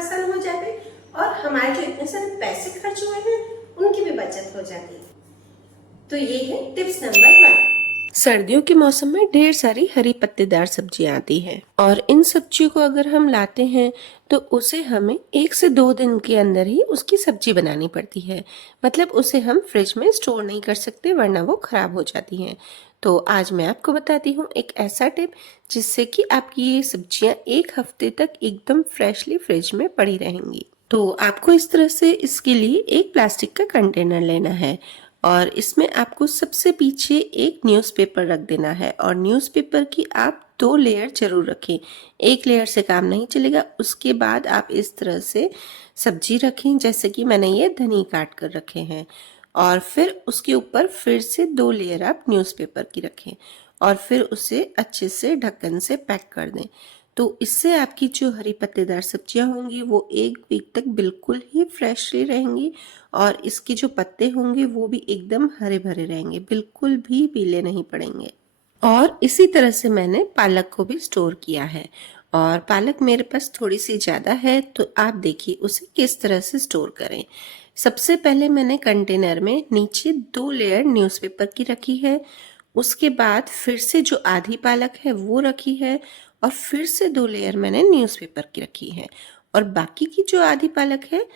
आसान हो जाए और हमारे जो इतने सारे पैसे खर्च हुए हैं उनकी भी बचत हो जाती। तो ये है टिप्स नंबर 1। सर्दियों के मौसम में ढेर सारी हरी पत्तेदार सब्जियां आती हैं और इन सब्जियों को अगर हम लाते हैं तो उसे हमें 1 से 2 दिन के अंदर ही उसकी सब्जी बनानी पड़ती है। मतलब उसे हम फ्रिज में स्टोर नहीं कर सकते वरना वो खराब हो जाती हैं। तो आज मैं आपको बताती हूँ एक ऐसा टिप जिससे कि आपकी ये सब्जियां 1 हफ्ते तक एकदम फ्रेशली फ्रिज में पड़ी रहेंगी। तो आपको इस तरह से इसके लिए एक प्लास्टिक का कंटेनर लेना है और इसमें आपको सबसे पीछे एक न्यूज़पेपर रख देना है और न्यूज़पेपर की आप 2 लेयर जरूर रखें। एक लेयर से काम नहीं चलेगा। उसके बाद आप इस तरह से सब्जी रखें, जैसे कि मैंने ये धनी काट कर रखे हैं, और फिर उसके ऊपर फिर से 2 लेयर आप न्यूज़पेपर की रखें और फिर उसे अच्छे से ढक्कन से पैक कर दें। तो इससे आपकी जो हरी पत्तेदार सब्जियां होंगी वो 1 वीक तक बिल्कुल ही फ्रेशली रहेंगी और इसके जो पत्ते होंगे वो भी एकदम हरे भरे रहेंगे, बिल्कुल भी पीले नहीं पड़ेंगे। और इसी तरह से मैंने पालक को भी स्टोर किया है और पालक मेरे पास थोड़ी सी ज़्यादा है, तो आप देखिए उसे किस तरह से स्टोर करें। सबसे पहले मैंने कंटेनर में नीचे 2 लेयर न्यूज़पेपर की रखी है, उसके बाद फिर से जो आधी पालक है वो रखी है और फिर से 2 लेयर मैंने न्यूज़पेपर की रखी है और बाकी की जो आधी पालक है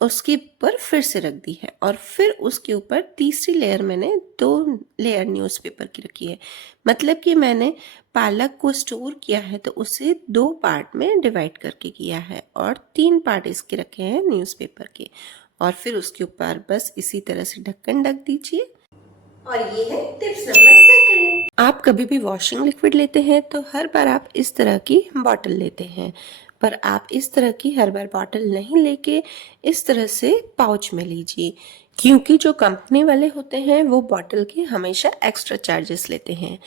उसके ऊपर फिर से रख दी है और फिर उसके ऊपर तीसरी लेयर मैंने 2 लेयर न्यूज़पेपर की रखी है। मतलब कि मैंने पालक को स्टोर किया है तो उसे 2 पार्ट में डिवाइड करके किया है और 3 पार्ट इसके रखे हैं न्यूज़पेपर के और फिर उसके ऊपर बस इसी तरह से ढक्कन ढक दीजिए। और ये है टिप्स नंबर 2। आप कभी भी वॉशिंग लिक्विड लेते हैं तो हर बार आप इस तरह की बॉटल लेते हैं, पर आप इस तरह की हर बार बॉटल नहीं लेके इस तरह से पाउच में लीजिए, क्योंकि जो कंपनी वाले होते हैं वो बॉटल के हमेशा एक्स्ट्रा चार्जेस लेते हैं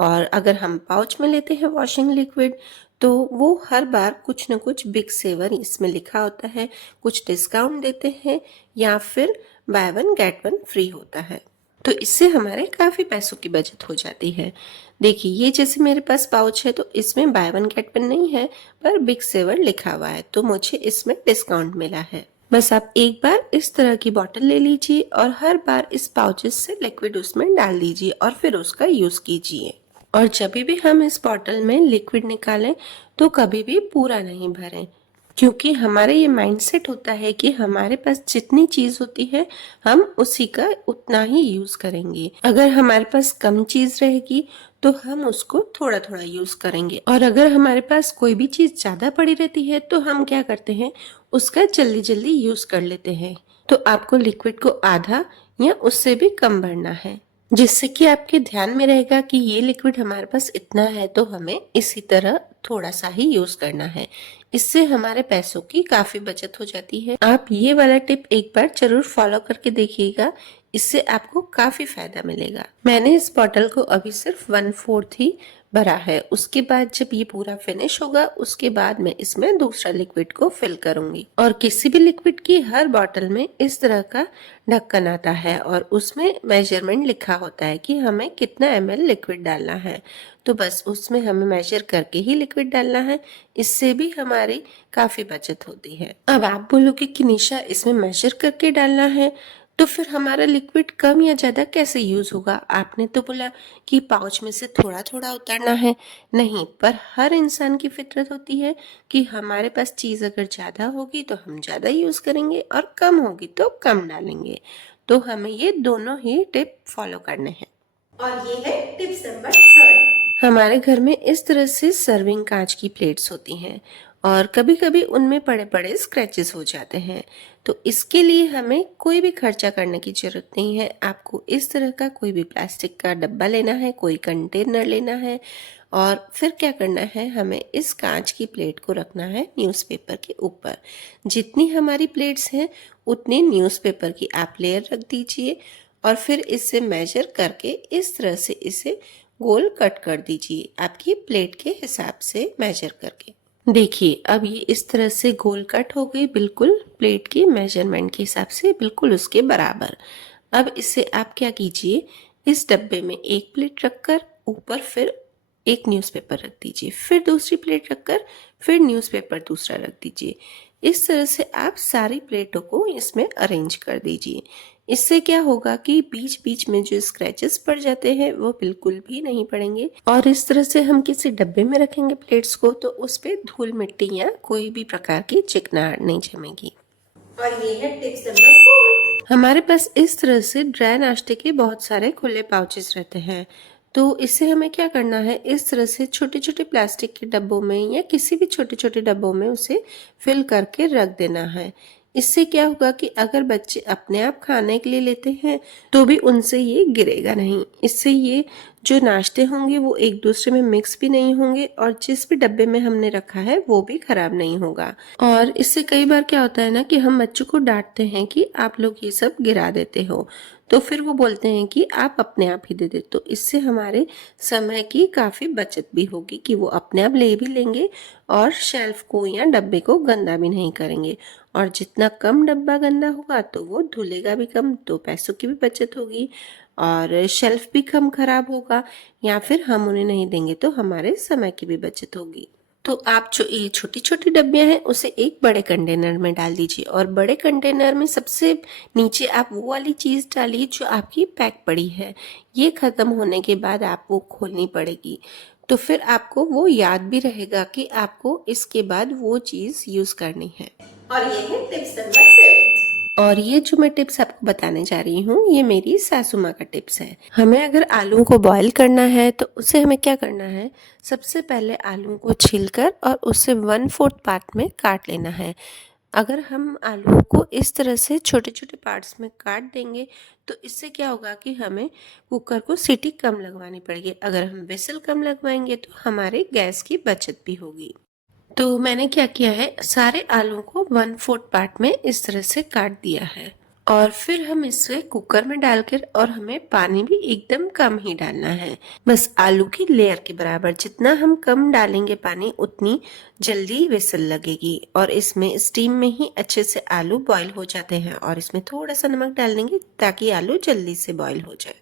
और अगर हम पाउच में लेते हैं वॉशिंग लिक्विड तो वो हर बार कुछ न कुछ बिग सेवर इसमें लिखा होता है, कुछ डिस्काउंट देते हैं या फिर बाय 1 गेट 1 फ्री होता है। तो इससे हमारे काफ़ी पैसों की बचत हो जाती है। देखिए ये जैसे मेरे पास पाउच है तो इसमें बाय 1 गेट 1 नहीं है, पर बिग सेवर लिखा हुआ है, तो मुझे इसमें डिस्काउंट मिला है। बस आप एक बार इस तरह की बॉटल ले लीजिए और हर बार इस पाउचेस से लिक्विड उसमें डाल दीजिए और फिर उसका यूज़ कीजिए। और जब भी हम इस बॉटल में लिक्विड निकालें तो कभी भी पूरा नहीं भरें, क्योंकि हमारे ये माइंडसेट होता है कि हमारे पास जितनी चीज होती है हम उसी का उतना ही यूज करेंगे। अगर हमारे पास कम चीज रहेगी तो हम उसको थोड़ा थोड़ा यूज करेंगे और अगर हमारे पास कोई भी चीज ज्यादा पड़ी रहती है तो हम क्या करते हैं, उसका जल्दी जल्दी यूज कर लेते हैं। तो आपको लिक्विड को आधा या उससे भी कम भरना है, जिससे कि आपके ध्यान में रहेगा कि ये लिक्विड हमारे पास इतना है तो हमें इसी तरह थोड़ा सा ही यूज करना है। इससे हमारे पैसों की काफी बचत हो जाती है। आप ये वाला टिप एक बार जरूर फॉलो करके देखिएगा, इससे आपको काफी फायदा मिलेगा। मैंने इस बॉटल को अभी सिर्फ 1/4 ही भरा है। उसके बाद जब ये पूरा फिनिश होगा उसके बाद मैं इसमें दूसरा लिक्विड को फिल करूंगी। और किसी भी लिक्विड की हर बॉटल में इस तरह का ढक्कन आता है और उसमें मेजरमेंट लिखा होता है कि हमें कितना ml लिक्विड डालना है, तो बस उसमें हमें मेजर करके ही लिक्विड डालना है। इससे भी हमारी काफी बचत होती है। अब आप बोलोगे कि निशा इसमें मेजर करके डालना है तो फिर हमारा लिक्विड कम या ज्यादा कैसे यूज होगा? आपने तो बोला कि पाउच में से थोड़ा थोड़ा उतारना है। नहीं, पर हर इंसान की फितरत होती है कि हमारे पास चीज अगर ज्यादा होगी तो हम ज्यादा यूज करेंगे और कम होगी तो कम डालेंगे। तो हमें ये दोनों ही टिप फॉलो करने हैं। और ये है टिप्स नंबर 3। हमारे घर में इस तरह से सर्विंग कांच की प्लेट्स होती हैं और कभी कभी उनमें बड़े बड़े स्क्रैचेस हो जाते हैं, तो इसके लिए हमें कोई भी खर्चा करने की जरूरत नहीं है। आपको इस तरह का कोई भी प्लास्टिक का डब्बा लेना है, कोई कंटेनर लेना है और फिर क्या करना है, हमें इस कांच की प्लेट को रखना है न्यूज़पेपर के ऊपर। जितनी हमारी प्लेट्स हैं उतनी न्यूज़पेपर की आप लेयर रख दीजिए और फिर इससे मेजर करके इस तरह से इसे गोल कट कर दीजिए, आपकी प्लेट के हिसाब से मेजर करके। देखिए अब ये इस तरह से गोल कट हो गई, बिल्कुल प्लेट की मेजरमेंट के हिसाब से बिल्कुल उसके बराबर। अब इसे आप क्या कीजिए, इस डब्बे में एक प्लेट रखकर ऊपर फिर एक न्यूज़पेपर रख दीजिए, फिर दूसरी प्लेट रखकर फिर न्यूज़पेपर दूसरा रख दीजिए। इस तरह से आप सारी प्लेटों को इसमें अरेंज कर दीजिए। इससे क्या होगा कि बीच बीच में जो स्क्रैचेस पड़ जाते हैं वो बिल्कुल भी नहीं पड़ेंगे। और इस तरह से हम किसी डब्बे में रखेंगे प्लेट्स को तो उस पे धूल मिट्टी या कोई भी प्रकार की चिकनाहट नहीं जमेगी। और ये है टिप्स नंबर 4। हमारे पास इस तरह से ड्राई नाश्ते के बहुत सारे खुले पाउचेस रहते हैं, तो इससे हमें क्या करना है, इस तरह से छोटे छोटे प्लास्टिक के डब्बों में या किसी भी छोटे छोटे डब्बों में उसे फिल करके रख देना है। इससे क्या होगा कि अगर बच्चे अपने आप खाने के लिए लेते हैं तो भी उनसे ये गिरेगा नहीं। इससे ये जो नाश्ते होंगे वो एक दूसरे में मिक्स भी नहीं होंगे और जिस भी डब्बे में हमने रखा है वो भी खराब नहीं होगा। और इससे कई बार क्या होता है ना कि हम बच्चों को डांटते हैं कि आप लोग ये सब गिरा देते हो, तो फिर वो बोलते हैं कि आप अपने आप ही दे दे। तो इससे हमारे समय की काफ़ी बचत भी होगी कि वो अपने आप ले भी लेंगे और शेल्फ को या डब्बे को गंदा भी नहीं करेंगे। और जितना कम डब्बा गंदा होगा तो वो धुलेगा भी कम, तो पैसों की भी बचत होगी और शेल्फ भी कम खराब होगा, या फिर हम उन्हें नहीं देंगे तो हमारे समय की भी बचत होगी। तो आप जो ये छोटी छोटी डब्बियां हैं उसे एक बड़े कंटेनर में डाल दीजिए और बड़े कंटेनर में सबसे नीचे आप वो वाली चीज़ डालिए जो आपकी पैक पड़ी है। ये ख़त्म होने के बाद आपको खोलनी पड़ेगी, तो फिर आपको वो याद भी रहेगा कि आपको इसके बाद वो चीज़ यूज़ करनी है। और ये है टिप्स नंबर 5। और ये जो मैं टिप्स आपको बताने जा रही हूँ ये मेरी सासू माँ का टिप्स है। हमें अगर आलू को बॉईल करना है तो उसे हमें क्या करना है, सबसे पहले आलू को छीलकर और उसे 1/4 पार्ट में काट लेना है। अगर हम आलू को इस तरह से छोटे छोटे पार्ट्स में काट देंगे तो इससे क्या होगा कि हमें कुकर को सीटी कम लगवानी पड़ेगी। अगर हम विसल कम लगवाएंगे तो हमारे गैस की बचत भी होगी। तो मैंने क्या किया है, सारे आलू को 1/4 पार्ट में इस तरह से काट दिया है और फिर हम इसे कुकर में डालकर, और हमें पानी भी एकदम कम ही डालना है, बस आलू की लेयर के बराबर। जितना हम कम डालेंगे पानी उतनी जल्दी विसल लगेगी और इसमें स्टीम में ही अच्छे से आलू बॉईल हो जाते हैं। और इसमें थोड़ा सा नमक डाल देंगे ताकि आलू जल्दी से बॉईल हो जाए।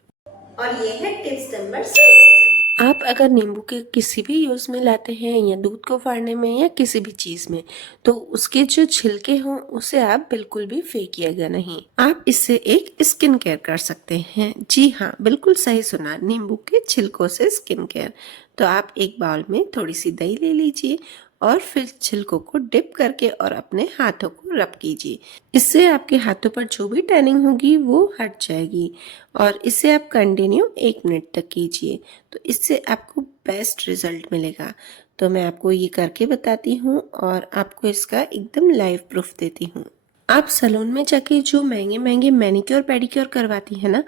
और ये है टिप्स नंबर 6। आप अगर नींबू के किसी भी यूज़ में लाते हैं या दूध को फाड़ने में या किसी भी चीज़ में, तो उसके जो छिलके हों उसे आप बिल्कुल भी फेंकिएगा नहीं। आप इससे एक स्किन केयर कर सकते हैं। जी हाँ, बिल्कुल सही सुना, नींबू के छिलकों से स्किन केयर। तो आप एक बाउल में थोड़ी सी दही ले लीजिए और फिर छिलकों को डिप करके और अपने हाथों को रब कीजिए। इससे आपके हाथों पर जो भी टैनिंग होगी वो हट जाएगी और इसे आप कंटिन्यू 1 मिनट तक कीजिए, तो इससे आपको बेस्ट रिजल्ट मिलेगा। तो मैं आपको ये करके बताती हूँ और आपको इसका एकदम लाइव प्रूफ देती हूँ। आप सैलून में जाके जो महंगे महंगे मैनिक्योर पेडिक्योर करवाती है ना,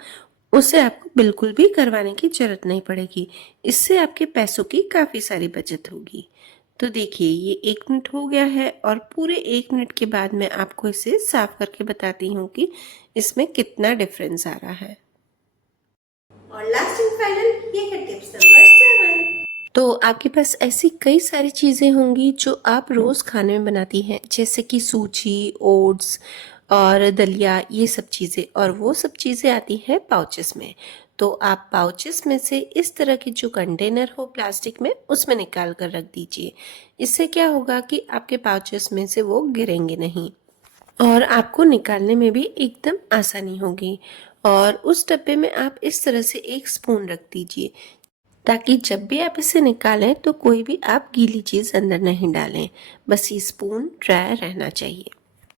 उसे आपको बिल्कुल भी करवाने की जरूरत नहीं पड़ेगी। इससे आपके पैसों की काफ़ी सारी बचत होगी। तो देखिए ये 1 मिनट हो गया है और पूरे 1 मिनट के बाद मैं आपको इसे साफ करके बताती हूँ कि इसमें कितना डिफरेंस आ रहा है। और लास्ट एंड फाइनल ये है टिप्स नंबर 7। तो आपके पास ऐसी कई सारी चीज़ें होंगी जो आप रोज़ खाने में बनाती हैं, जैसे कि सूजी, ओट्स और दलिया, ये सब चीज़ें, और वो सब चीज़ें आती है पाउचेस में। तो आप पाउचेस में से इस तरह की जो कंटेनर हो प्लास्टिक में उसमें निकाल कर रख दीजिए। इससे क्या होगा कि आपके पाउचेस में से वो गिरेंगे नहीं और आपको निकालने में भी एकदम आसानी होगी। और उस डब्बे में आप इस तरह से एक स्पून रख दीजिए ताकि जब भी आप इसे निकालें तो कोई भी आप गीली चीज़ अंदर नहीं डालें, बस ये स्पून ड्राई रहना चाहिए।